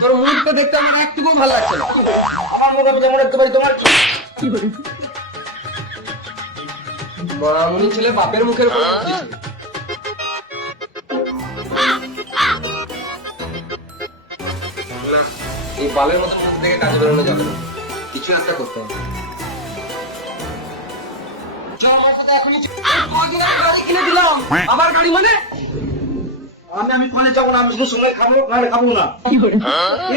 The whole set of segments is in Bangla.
তোর মুখটা দেখতে আমার একটুকুও ভালো লাগছে না। আমার মুখ আমি যেমন রাখতে পারি তোমার মামুনি ছেলে বাপের মুখের উপর মুখ দিচ্ছে। না, এই বালের মতো মুখ থেকে কাজে বেরোনো যাবে না, কিছু একটা করতে হবে। চল আমার সাথে এখনই চল। কদিন আগে গাড়ি কিনে দিলাম, আমার গাড়ি মানে আমি কলেজ যাবো না, আমি শুধু সময় খাবো নাহলে খাবো না।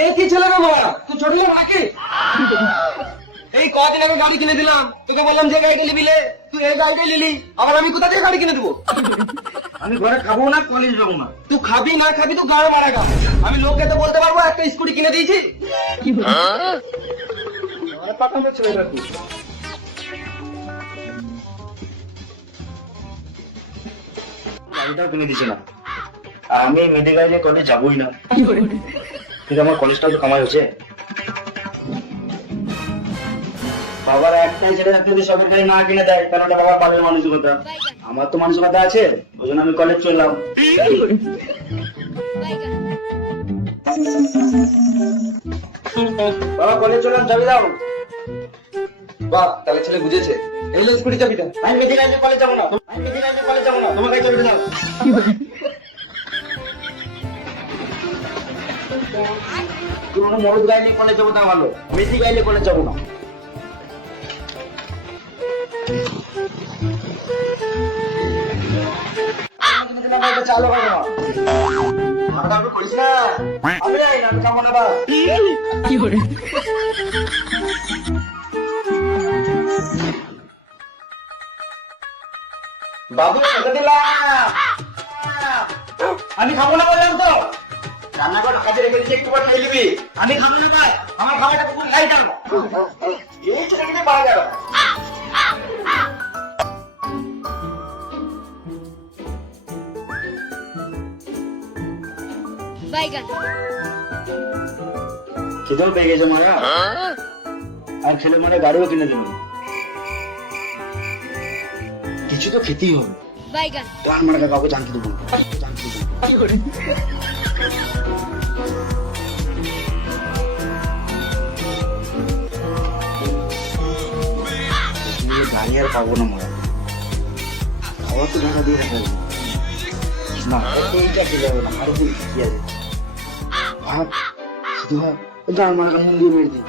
এ কি ছেলে রে বাবা, তুই ছোট লোক নাকি? এই কদিন আগে গাড়ি কিনে দিলাম, তোকে বললাম যে গাড়িটা নিবি লে, তুই এই গাড়িটা নিলি, আবার আমি কোথা থেকে গাড়ি কিনে দেবো? আমি ঘরে খাবো না, কলেজ যাবো না। তুই খাবি না খাবি তো গাড়ি মারা গা। আমি লোককে তো বলতে পারবো একটা স্কুটি কিনে দিয়েছি। আমার পাঠানো ছেলে না তুই। গাড়িটাও কিনে দিছে না। আমি মেডিকেল নিয়ে কলেজ যাবোই না। কিন্তু আমার কলেজটাও তো কামাই হচ্ছে। বাবার একটাই ছেলে থাকতে যদি সবের গাড়ি না কিনে দেয়, কারণ ওটা বাবার পালের মানসিকতা। আমার তো মানসিকতা আছে, ওই জন্য আমি কলেজ চললাম। বাবা কলেজ চললাম, চাবি দাও। বাহ, তাহলে ছেলে বুঝেছে। এই লো স্কুটি চাবিটা। আমি মেডিকেল নিয়ে কলেজ যাবো না। আমি মেডিকেল নিয়ে কলেজ যাবো না। তোমাকে চাবি দাও। কোনো মরদ গাড়ি নিয়ে কলেজ যাবো তা ভালো, মেডি গাড়ি নিয়ে কলেজ যাবো না। চালু করো না, মাথা আমি করিস না। আমি যাই না, আমি খাবো না বা। বাবু খেতে দিলাম, আমি খাবো না বললাম তো। রান্না করে কাজে রেখে দিচ্ছি, একটু পর খেয়ে নিবি। আমি খাবো না ভাই, আমার খাবারটা কুকুর খাই কেন? এই ছেলে কিনে পাওয়া গেল। বাইগান খিদেও পেয়ে গেছে মারা, আর ছেলে মানে গাড়িও কিনে দেবে। কিছু তো খেতেই হবে। বাইগান আর মানে কাউকে জানতে দেবো না। গাড়ি আর পাবো না মারা, খাবার তো ঢাকা দিয়ে রাখা যাবে না। এইটা খেলে হবে না, আরো কি আছে ভাত শুধু ভাত, গান মানে মন দিয়ে মেরে দিই।